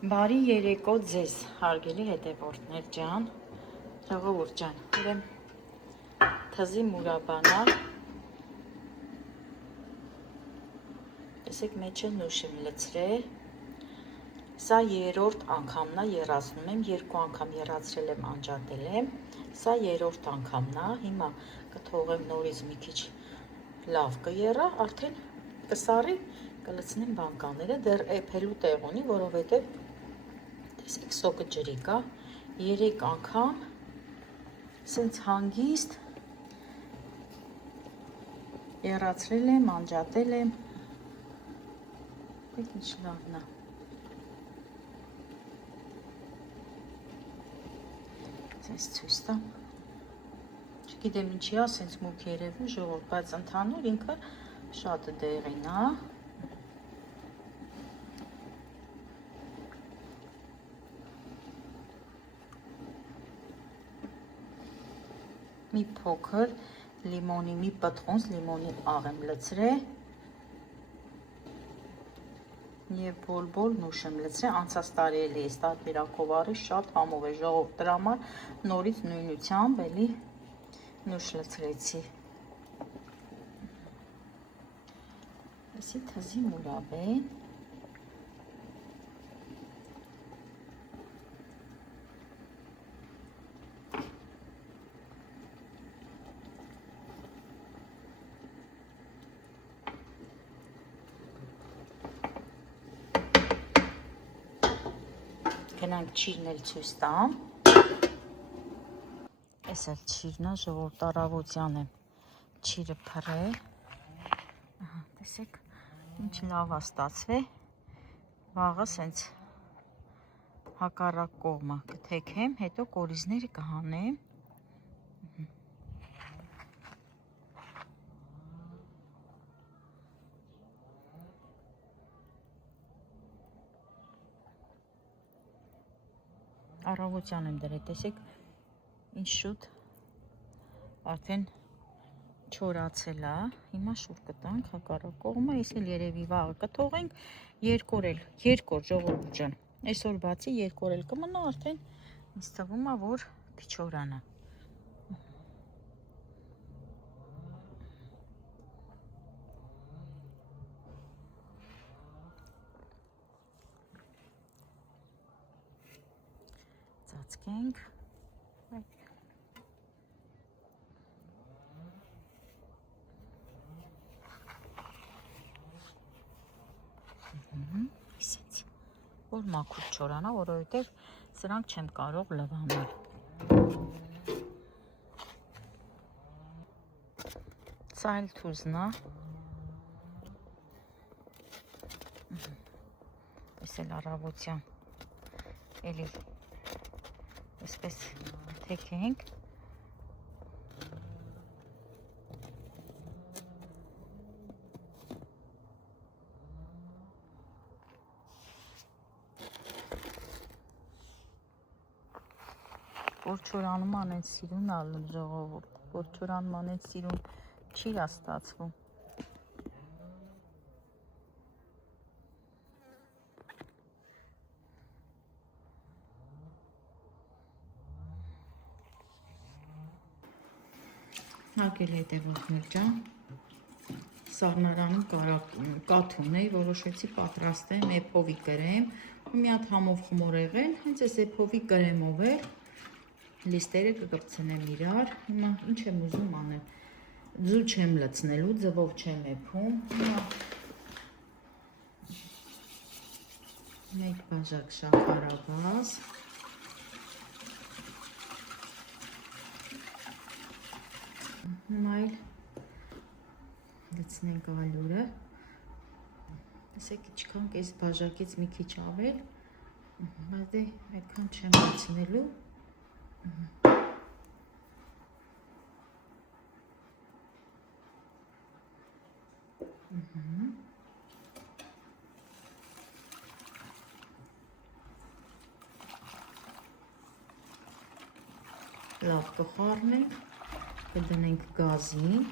Բարի երեկո ձեզ, հարգելի հետևորդներ ջան, ժողովուրդ ջան, ուրեմն թզի մուրաբանա, տեսեք մեջը նուշ եմ լցրել, սա երրորդ անգամն է եռացնում եմ, երկու անգամ եռացրել եմ, անջատել եմ, սա երրորդ անգամն է, հիմա կթողեմ նորից մի քիչ լավ կեռա, արդեն կսարի, կլցնեմ բանկաները, դեռ էփելու տեղ ունի, որովհետև տեսեք սոկը ջրի կա, 3 անգամ սենց հանգիստ եռացրել եմ, անջատել եմ, դեք ինչ լավն է, սենց ցույց տամ, չգիտեմ ինչի է, սենց մուգ երևում ժողովուրդ, բայց ընդհանուր ինքը շատ դեղին է, մի փոքր լիմոնի, մի պտղոնց լիմոնի աղ եմ լցրել և բոլ նուշ եմ լցրել, անցած տարի էլի ես տարբերակով արի, շատ համով է ժողովուրդ, դրա համար նորից նույնությամբ էլի նուշ լցրեցի, էսի թզի մուրաբեն, գնանք չիրն էլ ցույց տամ, այս էլ չիրն է, ժողովուրդ առավոտյան եմ չիրը փռել, տեսեք ինչ լավ է ստացվել, վաղը սենց հակառակ կողմը կթեքեմ, հետո կորիզները կհանեմ, առավոտյան եմ դրել, տեսեք ինչ շուտ արդեն չորացել է, հիմա շուտ կտանք հակառակ կողմը, ես էլ երևի վաղը կթողենք, երկոր ժողովուրդ ջան, այսօր բացի երկոր էլ կմնա, արդեն ինձ թվում է, որ կչորանա։ Ծածկենք, իսենց, որ մաքուր չորանա, որովհետև սրանք չեմ կարող լվանալ։ Սա էլ թուզն է, պես էլ առավոտյան, էլի այսպես թեքենք, որ չորանում անեն սիրուն ալն ժողովուրդ, որ չորանում անեն սիրուն չի ստացվում։ Հարգելի հետևորդներ ջան, սառնարանում կաթ ունեի, որոշեցի պատրաստեմ էփովի կրեմ, մի հատ համով խմոր եղել, հենց այս էփովի կրեմով էլ լիստերը կկպցնեմ իրար, հիմա ինչ եմ ուզում անել, ձու չեմ լցնելու, ձվով չեմ էփում, մեկ բաժակ շաքարավազ, հիմա էլ լցնենք ալյուրը, տեսեք իչքան կես բաժակից մի քիչ ավել, բայց դե այդքան չեմ լցնելու, լավ կխառնենք, կդնենք գազին,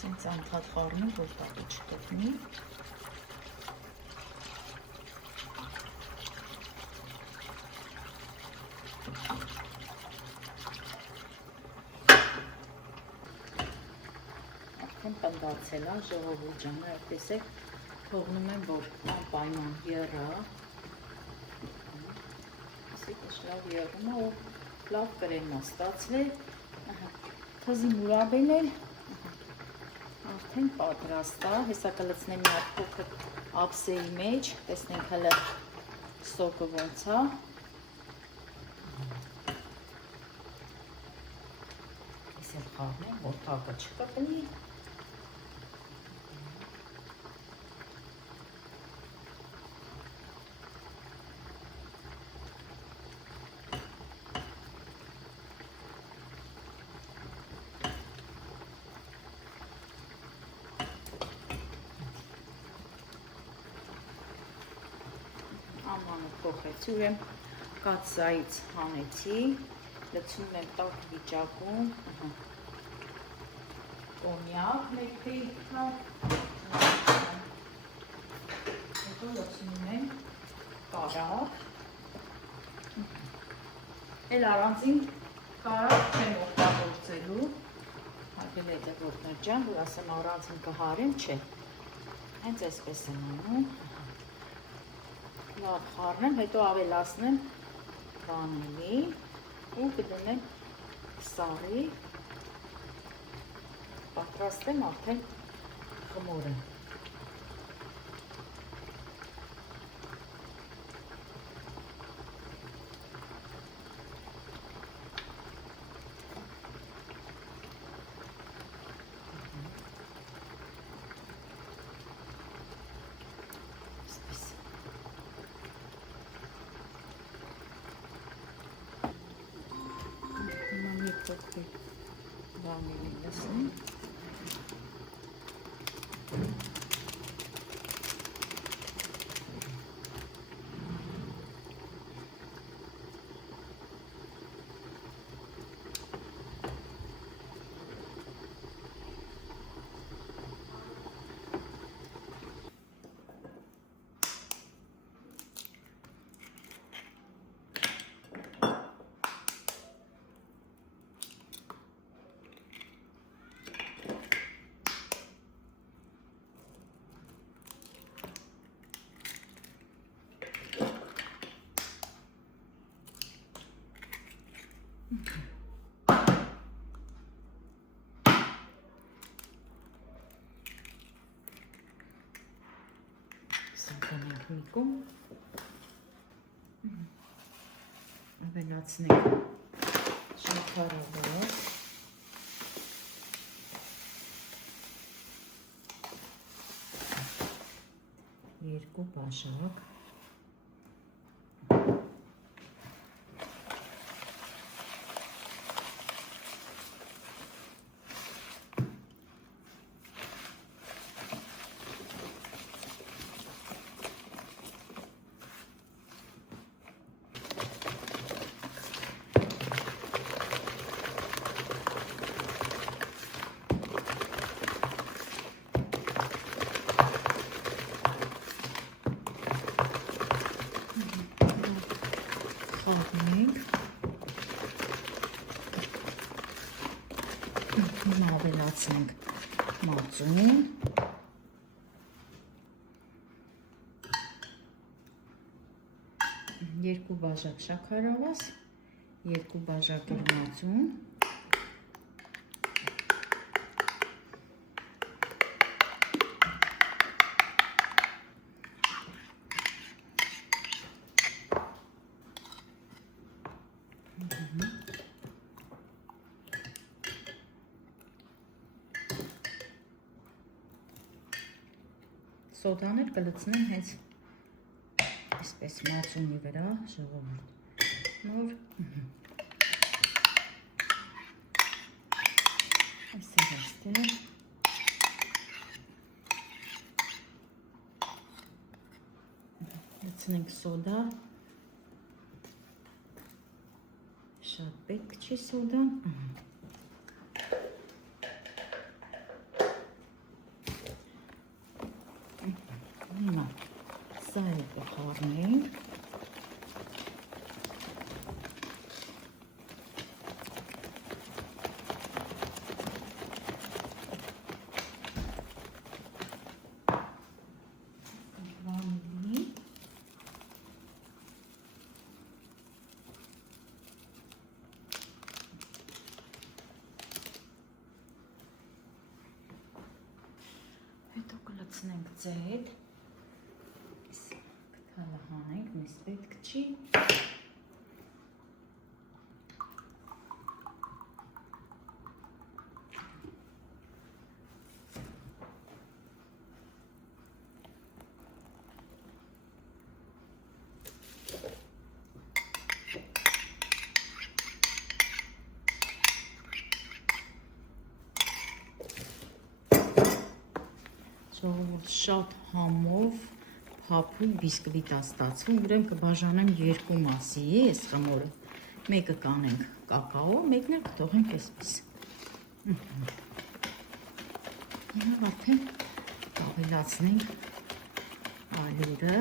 Սենց անդադ խառնում, որ տատի չտետնի։ Արդեն պնդացել է ժողովուրդ ջանը, տեսեք, թողնում եմ, որ անպայման եռա։ Այսպես լավ եռում է, ու լավ կրեմա ստացվել։ Թզի մուրաբեն էլ արդեն պատրաստ է, հեսա կլցնեմ մի հատ փոքր ափսեի մեջ, տեսնենք հələ սոկը ոնց է։ Ես էլ խառնեմ, որ թակը չկպնի։ Ամանը փոխեցի, ուրեմն կաթսայից հանեցի, լցնում եմ տաք վիճակում, կոնյակ մեկ թեյքա, հետո լցնում եմ կարագ, էլ առանցին կարագ չեմ օգտագործելու, հարգել եք ողբեր ջան, որ ասեմ առանցին կհարեմ, չէ, հենց այսպես եմ անում, լավ խառնեմ, հետո ավելացնեմ վանիլի ու կդնեմ սառի, պատրաստեմ արդեն խմորը։ Վանիլի լցնեմ։ Սանկանենք միկում, ավելացնենք շաքարավեր, երկու բաժակ, ավելացնենք մածուն, երկու բաժակ շաքարավազ, երկու բաժակ մածուն, սոդան էլ կլցնեմ հենց այսպես մածունի վրա, ժողովուրդ, նոր, այսեր այստեղ, լցնենք սոդա, շատ պետք չի սոդան, Սա էլ կխառնենք։ Հետո կլցնենք ձետ, կթալը հանենք, մեզ պետք չի։ Շատ համով փափուկ բիսկվիտ է ստացվում, ուրեմն կբաժանեմ երկու մասի այս խմորը։ Մեկը կանենք կակաո, մեկն էլ կթողենք այսպես։ Եվ արդեն կավելացնենք ալյուրը։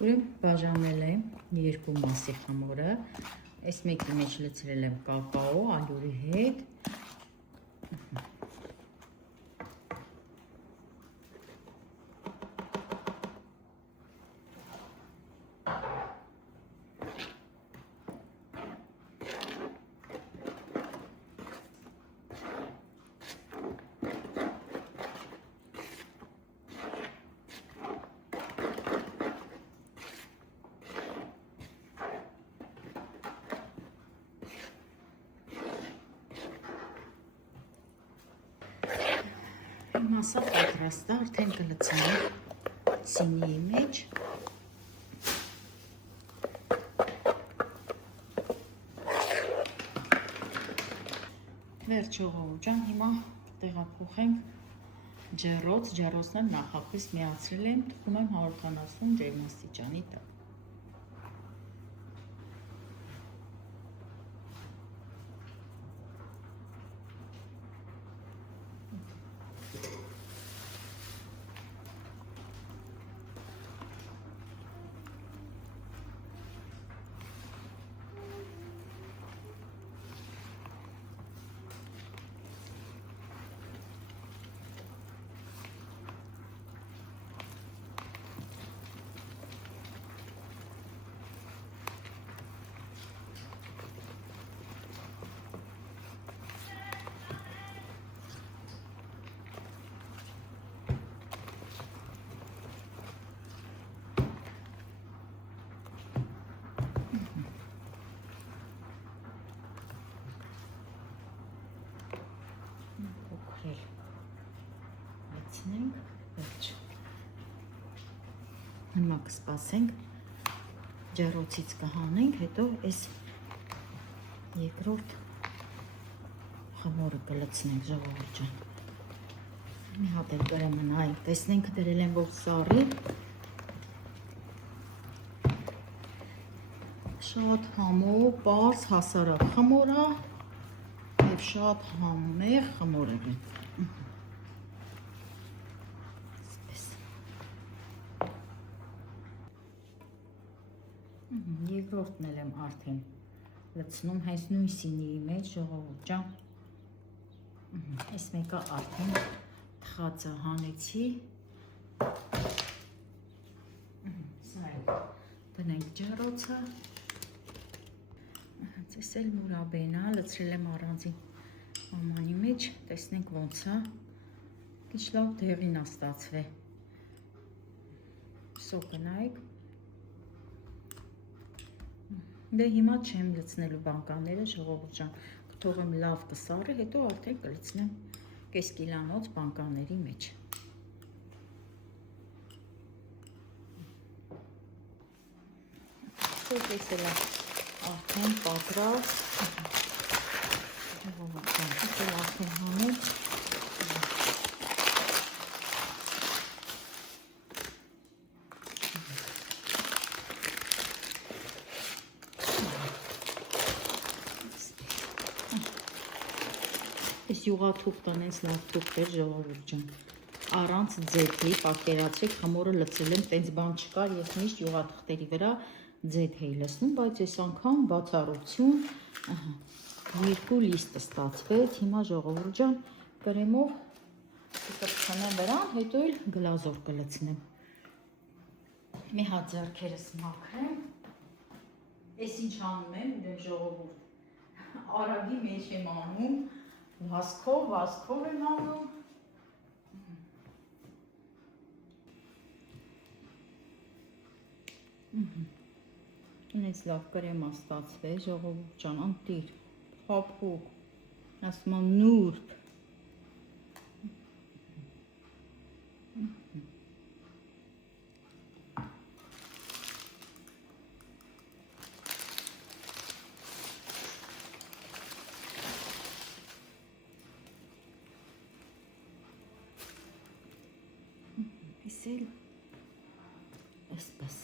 Ուրեմն բաժանել եմ երկու մասի խմորը։ Այս մեկի մեջ լցրել եմ կակաո ալյուրի հետ։ Մասա պատրաստ է, արդեն կլցնենք սինիի մեջ։ Վերջ ժողովուրդ ջան, հիմա տեղափոխենք ջեռոց, ջեռոցն եմ նախապես միացրել եմ, թվում եմ 140 ջերմաստիճանի տակ։ Լցնենք, վերջ։ Հիմա կսպասենք, ջեռոցից կհանենք, հետո այս երկրորդ խմորը կլցնենք ժողովուրդ ջան։ Մի հատ էլ կրեմ նայենք, տեսնենք դրել եմ ողջ սառի։ Շատ համով, պարզ, հասարակ խմոր է և շատ համեղ խմոր է։ Երկրորդն էլ եմ արդեն լցնում հենց նույն սինիի մեջ ժողովուրդ ջան։ Այս մեկը արդեն թխածը հանեցի։ Սա էլ դնենք ջեռոցը։ Ձեզ էլ մուրաբեն է, լցրել եմ առանձին ամանի մեջ, տեսնենք ոնց է։ Քիչ լավ դեղին է ստացվել։ Սոկը նայեք։ Դե հիմա չեմ լցնելու բանկաները ժողովուրդ ջան, կթողեմ լավ կսառի, հետո արդեն կլցնեմ կես կիլանոց բանկաների մեջ։ Տեսել է արդեն պատրաստ։ Ժողովուրդ ջան, դուք արդեն հանեք։ յուղաթուղթ տնենց լավ թուղթ էր ժողովուրդ ջան։ Առանց ձեթի, պատկերացրեք, խմորը լցել եմ, տենց բան չկար եւ միշտ յուղաթղթերի վրա ձեթ էի լցնում, բայց այս անգամ բացառություն, ահա, 2 լիստ ստացվեց, հիմա ժողովուրդ ջան կրեմով կկրծքնեմ վրան, հետո էլ գլազոր կլցնեմ։ Մի հատ ձեռքերս մաքրեմ, ես ինչ անում եմ, ուրեմն ժողովուրդ, արագի մեջ եմ անում, վազքով եմ անում, ինձ լավ կրեմա ստացվեց, ժողովուրդ ջան, անտիր, փափուկ, ասում եմ նուրբ, Իսել այսպես։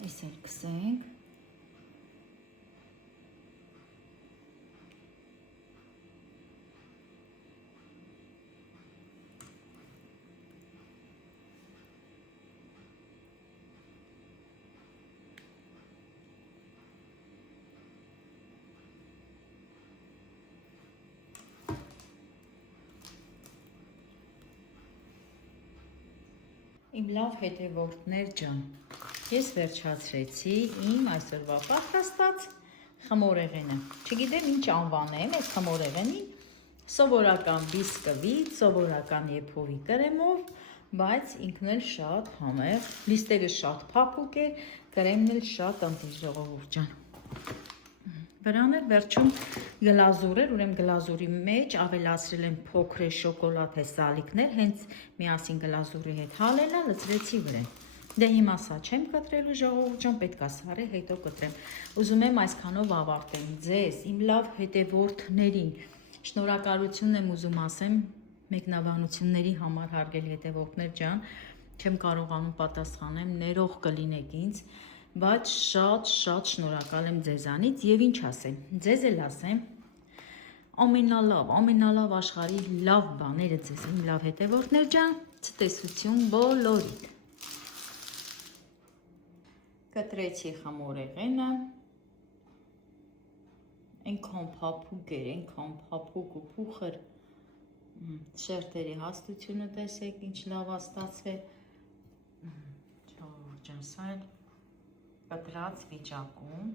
Այս էլ կսենք։ Իմ լավ հետևորդներ ջան, ես վերջացրեցի իմ այսօրվա պատրաստած խմորեղենը։ Չգիտեմ ինչ անվանեմ այս խմորեղենին, սովորական բիսկվիտ, սովորական եփովի կրեմով, բայց ինքն էլ շատ համեղ, լիստերը շատ փափուկ է, կրեմն էլ շատ ընտիր ժողովուրդ ջան։ Վրան էլ վերջում գլազուր էր, ուրեմն գլազուրի մեջ ավելացրել եմ փոքր շոկոլադե սալիկներ, հենց միասին գլազուրի հետ հալելա, լցրեցի վրան։ Դե հիմա սա չեմ կտրելու ժողովուրդ ջան, պետք է սարե, հետո կտրեմ։ Ուզում եմ այսքանով ավարտեմ ձեզ, իմ լավ հետևորդներին։ Շնորհակալություն եմ ուզում ասեմ մեկնաբանությունների համար, հարգելի հետևորդներ ջան, չեմ կարողանում պատասխանեմ, ներող կլինեք ինձ, բայց շատ շնորհակալ եմ ձեզանից եւ ինչ ասեմ, ձեզ էլ ասեմ, ամենալավ աշխարհի լավ բաները ձեզ, իմ լավ հետևորդներ ջան, ցտեսություն բոլորիդ։ Կտրեցի խմորեղենը, այնքան փափուկ էր, այնքան փափուկ ու փուխր, շերտերի հաստությունը տեսեք, ինչ լավ է ստացվել, ժողովուրդ ջան, սա էլ կտրած վիճակում